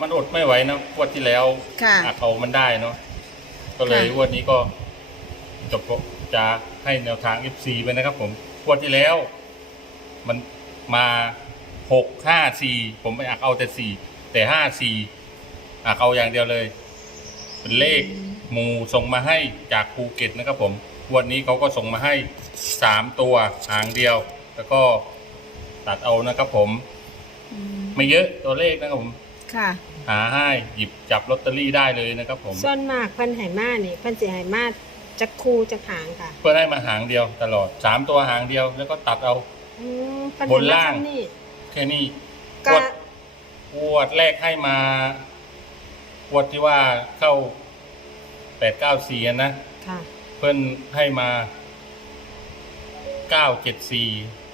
มันอดไม่ไหวนะงวดที่แล้วค่ะอักเอามันได้เนาะก็เลยค่ะ งวันนี้ก็จบจะให้แนวทาง FC ไปนะครับ ผมงวดที่แล้ว มันมาหกห้าสี่ผมไม่อักเอาแต่สี่แต่ห้าสี่อักเอาอย่างเดียวเลย เป็นเลขหมูส่งมาให้จากภูเก็ตนะครับ ผมงวันนี้เขาก็ส่งมาให้สามตัวหางเดียว แล้วก็ตัดเอานะครับ ผม อืมไม่เยอะตัวเลขนะครับผม ค่ะ หาให้หยิบจับลอตเตอรี่ได้เลยนะครับผมส่วนมากเพิ่นไหมานี่เพิ่นสิไหมาจักคูจักหางค่ะเพื่อให้มาหางเดียวตลอดสามตัวหางเดียว แล้วก็ตัดเอา อืมเพิ่นบนล่าง ให้มซ้ำนี่แค่นี้ก็งวดงวดแรกให้มางวดที่ว่าเข้าแปดเก้าสี่นะ ค่ะ เพื่อนให้มาเก้าเจ็ดสี่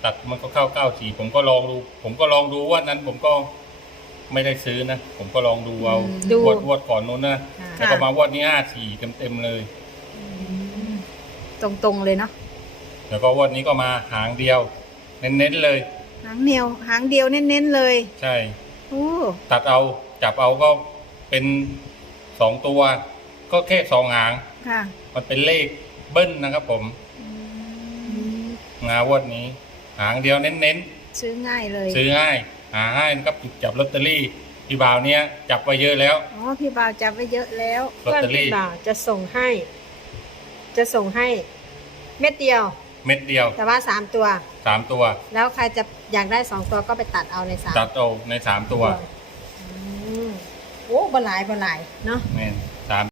ตัดมันก็เข้าเก้าสี่ผมก็ลองดู ผมก็ลองดูว่านั้นผมก็ ไม่ได้ซื้อนะ ผมก็ลองดูเอาอืมดูวดวดก่อนนู้นนะค่ะ แล้วก็มาวดนี้ห้าสี่เต็มเต็มๆเลย ตรงๆเลยเนาะแล้วก็วดนี้ก็มาหางเดียว เน้นๆเลย หางเดียวหางเดียวเน้นๆเลยใช่ โอ้ตัดเอาจับเอาก็เป็นสองตัว ก็แค่สองหาง ค่ะมันเป็นเลขเบิ้ลนะครับผมอืมงาวดนี้ หางเดียวเน้นซื้อง่ายเลย ๆ ซื้อง่าย หาง่ายนะครับจับลอตเตอรี่พี่บ่าวเนี้ยจับไว้เยอะแล้ว อ๋อพี่บ่าวจับไว้เยอะแล้วลอตเพื่อนเตอรี่พี่บ่าวจะส่งให้ จะส่งให้ เม็ดเดียว เม็ดเดียว แต่ว่าสามตัวสามตัว แล้วใครจะอยากได้สองตัวก็ไปตัดเอาในสามตัดเอาในสามตัวอืมโอ้บ่หลายบ่หลายเนาะแม่นสาม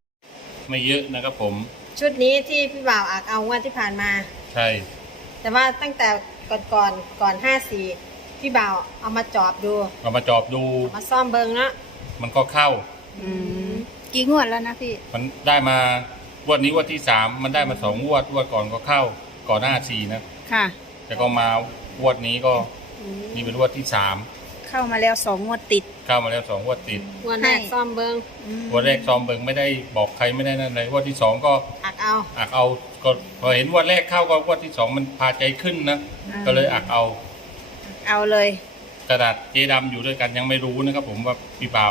ไม่เยอะนะครับผม ชุดนี้ที่พี่บ่าวอักเอางวดที่ผ่านมา ใช่ แต่ว่าตั้งแต่ก่อนก่อนก่อนห้าสี่ พี่บ่าวเอามาจอบดูเรามาจอบดู เอามาซ่อมเบิงเนาะมันก็เข้า อืมกี่งวดแล้วนะพี่ มันได้มางวดนี้งวดที่สามมันได้มาสองงวดงวดก่อนก็เข้า ก่อนหน้าสี่นะค่ะ แต่ก็มางวดนี้ก็อืมนี่เป็นงวดที่สามเข้ามาแล้วสองงวดติด เข้ามาแล้วสองงวดติดงวดแรกให้ ซ่อมเบิงอืมงวดแรกซอมเบิงไม่ได้บอกใครไม่ได้นั่นเลยงวดที่สองก็อักเอา อักเอาก็พอเห็นงวดแรกเข้าก็งวดที่สองมันพาใจขึ้นนะ ก็เลยอักเอา เอาเลย กระดาษเจดำอยู่ด้วยกันยังไม่รู้นะครับ ผมว่าพี่เปา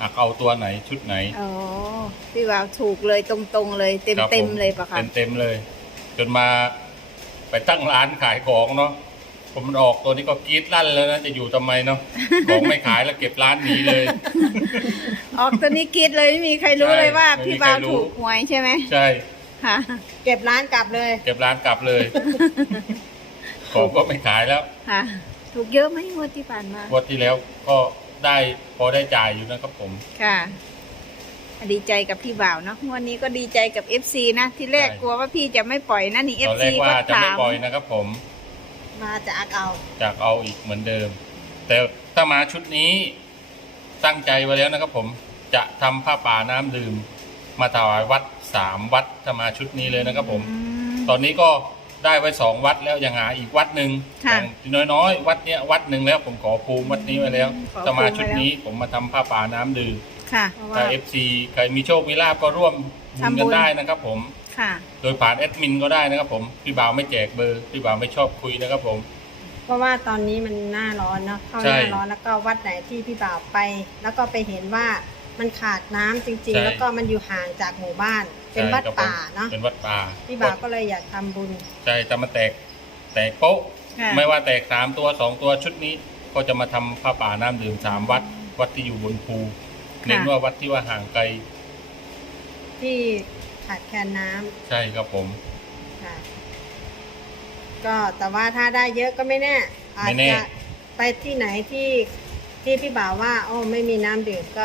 อักเอาตัวไหนชุดไหนอ๋อพี่บ่าวถูกเลยตรงๆเลยเต็มครับเต็มผเลยปะคะเต็มเต็มๆเลย จนมาไปตั้งร้านขายของเนาะผมมันออกตัวนี้ก็กรี๊ดลั่นแล้วนะจะอยู่ทำไมเนาะของไม่ขายแล้วเก็บร้านหนีเลย ออกตัวนี้คิดเลยไม่มีใครรู้ใช่เลยว่าไม่มีพี่บ่าวใครรู้ถูกหวยใช่ไหมใช่ค่ะ เก็บร้านกลับเลย เก็บร้านกลับเลยของก็ไม่ขายแล้วค่ะ ถูกเยอะไหมงวดที่ผ่านมางวดที่แล้วก็ได้พอได้จ่ายอยู่นะครับผม ค่ะ ดีใจกับพี่บ่าวเนาะงวันนี้ก็ดีใจกับ FC นะที่แรกใช่ กลัวว่าพี่จะไม่ปล่อยนะนี่ ตอนแร FC กว่าก็จะไม่ถามปล่อยนะครับผม มาจะอักเอาจากเอาอีกเหมือนเดิม แต่ถ้ามาชุดนี้ตั้งใจไว้แล้วนะครับผมจะทำผ้าป่าน้ำดื่ม มาถวายวัดสามวัดถ้ามาชุดนี้เลยนะครับผม อืมตอนนี้ก็ ได้ไว้สองวัดแล้วยังหาอีกวัดหนึ่งค่ะอย่างน้อยๆ วัดเนี้ยวัดหนึ่งแล้วผมขอภูมิวัดนี้ไว้แล้วขอถ้ามาภูมิไว้ชุดนี้ผมมาทำผ้าป่าน้ำดื่มค่ะ เพราะว่า ถ้าเอฟซีใครมีโชคมีลาบก็ร่วมบุญทำบุกันญ ได้นะครับผม ค่ะ โดยผ่านแอดมินก็ได้นะครับผม พี่บ่าวไม่แจกเบอร์ พี่บ่าวไม่ชอบคุยนะครับผม เพราะว่าตอนนี้มันหน้าร้อนเนาะเข้าหใช่ น้าร้อนแล้วก็วัดไหนที่พี่บ่าวไป แล้วก็ไปเห็นว่า มันขาดน้ำจริง ใช่ ๆ แล้วก็มันอยู่ห่างจากหมู่บ้าน เป็นวัดใช่ครับผมป่าเนาะเป็นวัดป่าพี่บ่าวก็เลยอยากทำบุญ ใช่แต่มาแตก แตกโป๊ะ ค่ะไม่ว่าแตกสามตัวสองตัวชุดนี้ก็จะมาทำผ้าป่าน้ำดื่มสามวัด วัดที่อยู่บนภูเน้นว่าวัดที่ว่าห่างไกลที่ขาดแคลนน้ำใช่ครับผม ค่ะ ก็แต่ว่าถ้าได้เยอะก็ไม่แน่ อาจไม่แน่ จะไปที่ไหนที่ ที่พี่บ่าวว่าโอ้ไม่มีน้ำดื่มก็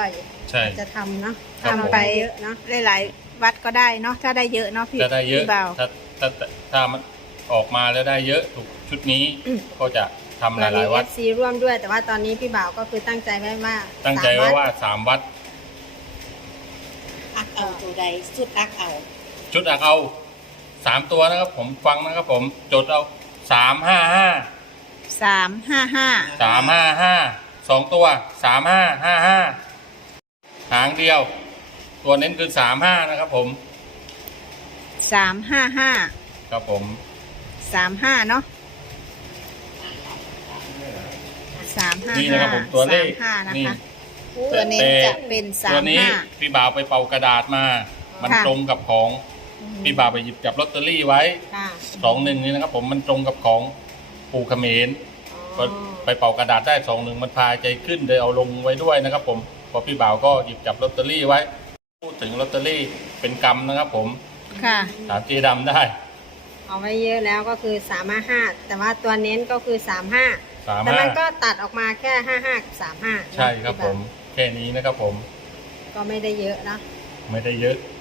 ใช่ จะทำเนาะครับผมทำไปเยอะเนาะหลายๆวัดก็ได้เนาะถ้าได้เยอะเนาะพี่จะได้เยอะพี่บ่าวถ้าถ้าถ้าถ้ามันออกมาแล้วได้เยอะถูกชุดนี้อืม ก็จะทำหเรามีลายๆเอวัดฟซีร่วมด้วย แต่ว่าตอนนี้พี่บ่าวก็คือตั้งใจไว้ว่าตั้งใจสมไว้ดว่าสามวัด อักเอาตัวใดสุดอักเอาชุดอักเอาสามตัวนะครับ ผมฟังนะครับ ผมจดเอาสามห้าห้าสามห้าห้าสามห้าห้า สองตัวสามห้าห้าห้าหางเดียว ตัวเน้นคือสามห้านะครับผมสามห้าห้าครับผมสามห้าเนาะสามห้านี่นะครับผมตัวเลขห้านะนี่คะ ตัวเน้นแต่จะเป็นสาตัวมนี้ห้า พี่บ่าวไปเป่ากระดาษมา มันค่ะ ตรงกับของพี่บ่าวไปหยิบจับลอตเตอรี่ไว้ค่ะ สองหนึ่งนี่นะครับผมมันตรงกับของปู่เขมรอ๋ ก็อไปเป่ากระดาษได้สองหนึ่งมันพาใจขึ้นเลยเอาลงไว้ด้วยนะครับ ผมพอพี่บ่าวก็หยิบจับลอตเตอรี่ไว้ พูดถึงลอตเตอรี่เป็นกรรมนะครับ ผมค่ะ ถามเจดำได้เอาไว้เยอะแล้วก็คือสามห้าห้าแต่ว่าตัวเน้นก็คือสามห้าสามแต่ห้ามันก็ตัดออกมาแค่ห้าห้ากับสามห้าใช่ครับผม แค่นี้นะครับผม ก็ไม่ได้เยอะนะไม่ได้เยอะอะ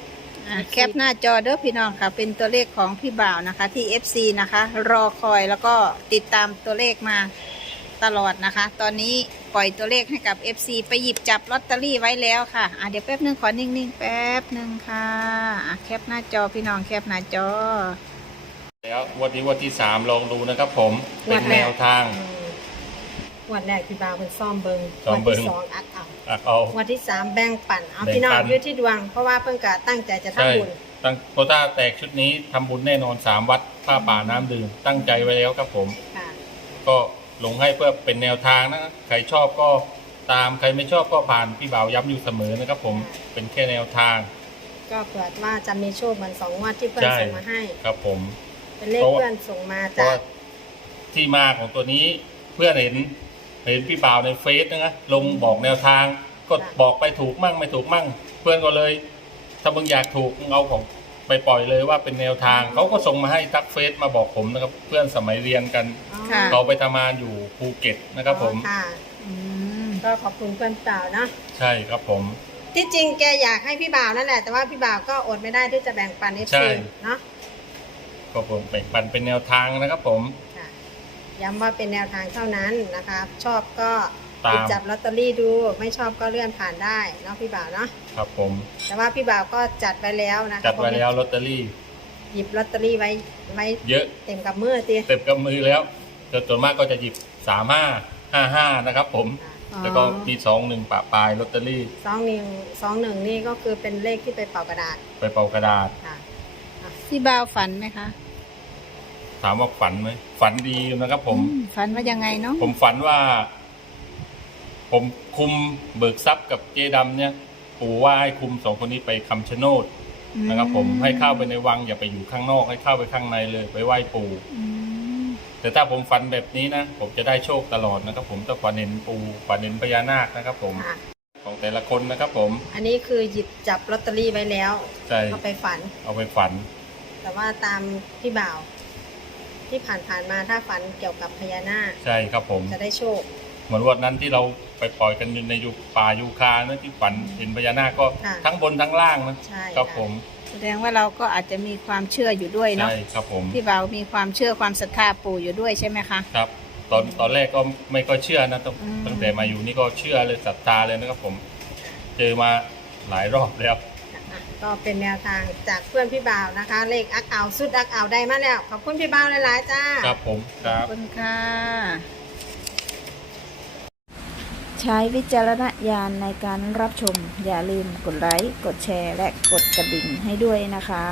แคปหน้าจอเด้อพี่น้องค่ะ เป็นตัวเลขของพี่บ่าวนะคะ ที่ FC นะคะ รอคอยแล้วก็ติดตามตัวเลขมาตลอดนะคะ ตอนนี้ปล่อยตัวเลขให้กับ FC ไปหยิบจับลอตเตอรี่ไว้แล้วค่ะอะ เดี๋ยวแป๊บนึงขอนิ่งๆ แป๊บนึงค่ะอะ แคปหน้าจอพี่น้องแคปหน้าจอ แล้ววันนี้วันที่สามลองดูนะครับผม เป็นแนวทางอืม งวันแรกพี่บาวเป็นซ่อมเบิงซ่อมเบิ่ง วันที่สองอัดเอาอะเอา วันที่สามแบ่งปั่นเอาแบ่งพี่น้องปันอยู่ที่ดวง เพราะว่าเพิ่งกะตั้งใจจะใช่ทำบุญตั้งโควต้าแตกชุดนี้ทำบุญแน่นอนสามวัดผ้าป่าน้ำดื่มตั้งใจไว้แล้วครับผม ค่ะก็ลงให้เพื่อเป็นแนวทางนะ ใครชอบก็ตามใครไม่ชอบก็ผ่านพี่บ่าวย้ำอยู่เสมอนะครับผมเป็นแค่แนวทาง ก็เผื่อว่าจะมีโชคเหมือนสองงวดที่เพื่อนใช่ ส่งมาให้ ครับผม เป็นเลขเพราะว่า เพื่อนส่งมาเพจาราะกว่าที่มาของตัวนี้เพื่อนเห็น เห็นพี่บ่าวในเฟซนะลงบอกแนวทาง ก็บอกไปถูกมั่งไม่ถูกมั่ง เพื่อนก็เลย ถ้ามึงอยากถูกมึงเอาของไปปล่อยเลยว่าเป็นแนวทางเขาก็ส่งมาให้ทักเฟซมาบอกผมนะครับ เพื่อนสมัยเรียนกันอ๋อค่ะเขาไปทำงานอยู่ภูเก็ตนะครับผมค่ะอืมก็ขอบคุณเพื่อนเปล่านะ ใช่ครับผม ที่จริงแกอยากให้พี่บ่าวนั่นแหละแต่ว่าพี่บ่าวก็อดไม่ได้ที่จะแบ่งปันเอฟใช่ ซีเนาะ ก็ผมแบ่งปันเป็นแนวทางนะครับผมค่ะ ย้ำว่าเป็นแนวทางเท่านั้นนะคะ ชอบก็ตาม หยิบจับลอตเตอรี่ดู ไม่ชอบก็เลื่อนผ่านได้เนาะพี่บ่าวเนาะครับผม แต่ว่าพี่บ่าวก็จัดไว้แล้วนะคะจัดไว้แล้วลอตเตอรี่ หยิบลอตเตอรี่ไว้ไว้เยอะเต็มกับมือตีเต็มกำมือแล้วแต่ส่วนมากก็จะหยิบสามห้าห้าห้านะครับผมแล้วก็มีสองหนึ่งปะปลายลอตเตอรี่สองหนึ่งสองหนึ่งนี่ก็คือเป็นเลขที่ไปเป่ากระดาษไปเป่ากระดาษ ค่ะ พี่บ่าวฝันไหมคะ ถามว่าฝันไหมฝันดีนะครับ ผม อืฝันว่ายังไงเนาะผมฝันว่า ผมคุมเบิกทรัพย์กับเจดำเนี่ย ปู่ว่าให้คุมสองคนนี้ไปคำชะโนดนะครับ ผมให้เข้าไปในวังอย่าไปอยู่ข้างนอก ให้เข้าไปข้างในเลย ไปไหว้ปู่ อืมแต่ถ้าผมฝันแบบนี้นะผมจะได้โชคตลอดนะครับ ผมถ้าฝันเห็นปู่ฝันเห็นพญานาคนะครับ ผมค่ะของแต่ละคนนะครับ ผมอันนี้คือหยิบจับลอตเตอรี่ไว้แล้วใช่เอาไปฝัน เอาไปฝัน แต่ว่าตามพี่บ่าว ที่ผ่านๆมาถ้าฝันเกี่ยวกับพญานาคใช่ครับผมจะได้โชค เหมือนวันนั้นที่เราไปปล่อยกันอยู่ในยุป่ายูคานะที่ฝันเห็นพญานาคก็ค่ะ ทั้งบนทั้งล่างนะใช่ครับค่ะผมแสดงว่าเราก็อาจจะมีความเชื่ออยู่ด้วยเนาะใช่ครับผมพี่บ่าวมีความเชื่อความศรัทธาปู่อยู่ด้วยใช่ไหมคะ ครับ ตอนตอนแรกก็ไม่ก็เชื่อนะตั้งอืม ตั้งแต่มาอยู่นี่ก็เชื่อเลยศรัทธาเลยนะครับผม เจอมาหลายรอบแล้วอะ ก็เป็นแนวทางจากเพื่อนพี่บ่าวนะคะ เลขอักเอาสุดอักเอาได้มาแล้ว ขอบคุณพี่บ่าวหลายๆจ้า ครับผมคขรัอบ บคุณค่ะ ใช้วิจารณญาณในการรับชม อย่าลืมกดไลค์ กดแชร์ และกดกระดิ่งให้ด้วยนะคะ